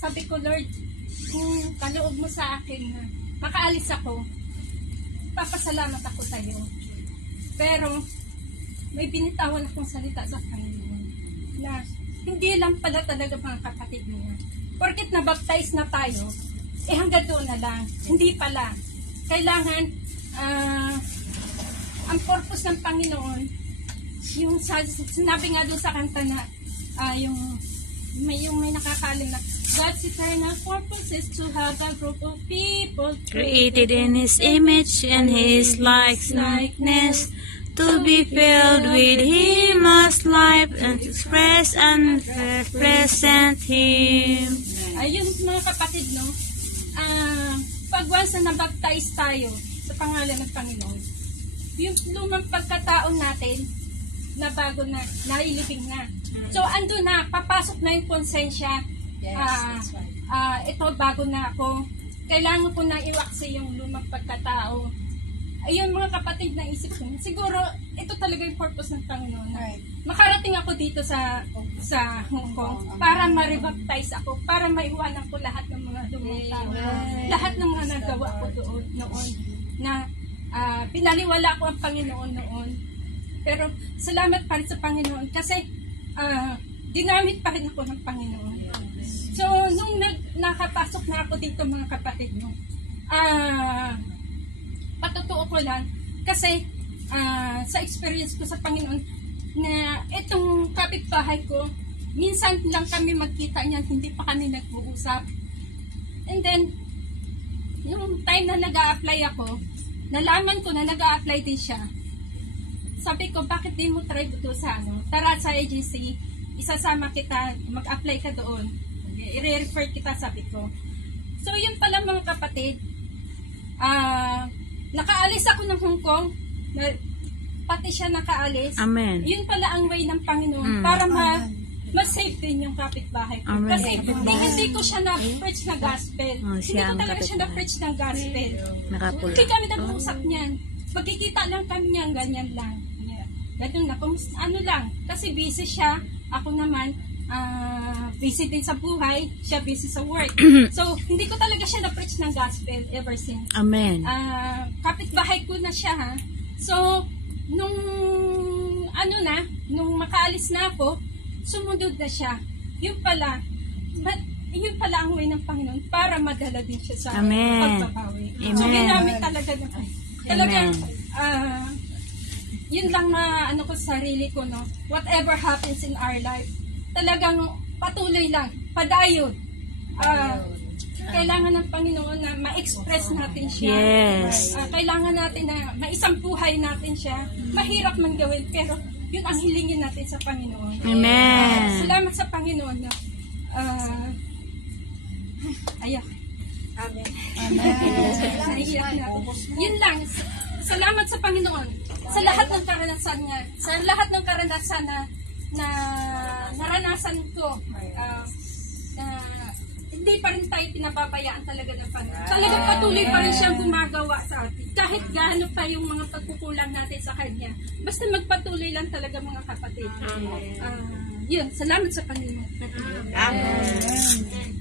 sabi ko, Lord, kung kaloob mo sa akin na makaalis ako, papasalamat ako sa iyo. Pero may binitawan akong salita sa Panginoon na hindi lang pala talaga mga kapatid niya. Porket nabaptize na tayo, hanggang doon na lang. Hindi pala. Kailangan, ang purpose ng Panginoon, yung sinabi nga doon sa kanta na, yung may nakakalim na, God's eternal purpose is to have a group of people created in His image and His likeness, to be filled with His life and express and represent Him. Ayun mga kapatid, no? Pag once na nabaptize tayo sa pangalan ng Panginoon, yung lumang pagkataon natin na bago na, nailibing na. So, ando na, papasok na yung konsensya. Ito, bago na ako. Kailangan ko na iwaksi yung lumang pagkatao. Ayun mga kapatid, na isip ko, siguro, ito talaga yung purpose ng Panginoon. Right. Makarating ako dito sa Hong Kong para ma-rebaptize ako, para maiwanan ko lahat ng mga lumang tao. Lahat ng mga nagawa ko noon na pinaliwala ko ang Panginoon noon. Pero salamat pa rin sa Panginoon kasi dinamit pa rin ako ng Panginoon. So, nung nakapasok na ako dito mga kapatid mo, patotoo ko lang kasi sa experience ko sa Panginoon na itong kapitbahay ko, minsan lang kami magkita niyan, hindi pa kami nag-uusap. And then, yung time na nag-a-apply ako, nalaman ko na nag-a-apply din siya. Sabi ko, bakit di mo try doon sa tara sa agency, isasama kita, mag-apply ka doon. I-refer kita, sabi ko. So, yun pala mga kapatid, nakaalis ako ng Hong Kong, pati siya nakaalis. Amen. Yun pala ang way ng Panginoon para ma-save din yung kapitbahay ko. Amen. Kasi hindi ko siya na-preach na gospel. Hindi ko talaga siya na-preach ng gospel. Hindi kami nag-usap niyan. Magkikita lang kami niyan, ganyan lang. Ganyan na, ano lang. Kasi busy siya, ako naman, busy din sa buhay, siya busy sa work. So, hindi ko talaga siya na-preach ng gospel ever since. Amen. Kapitbahay ko na siya, ha. So, nung makaalis na ako, sumunod na siya. Yun pala ang way ng Panginoon para madala din siya sa pagbabawi. Amen. So, ginamit talaga na talagang, yun lang na ko sa sarili ko, no? Whatever happens in our life, talagang patuloy lang, padayon. Kailangan ng Panginoon na ma-express natin siya. Yes. Kailangan natin na maisambuhay natin siya. Mahirap man gawin, pero yun ang hilingin natin sa Panginoon. Amen. Salamat sa Panginoon na ayak. Amen. Yun lang. Salamat sa Panginoon sa lahat ng karanasan niya, sa lahat ng karanasan na naranasan ko. Hindi pa rin tayo pinababayaan talaga ng Panginoon. Talagang patuloy pa rin siyang gumagawa sa atin. Kahit gaano pa yung mga pagkukulang natin sa Kanya. Basta magpatuloy lang talaga mga kapatid. Yun, salamat sa Panginoon. Amen.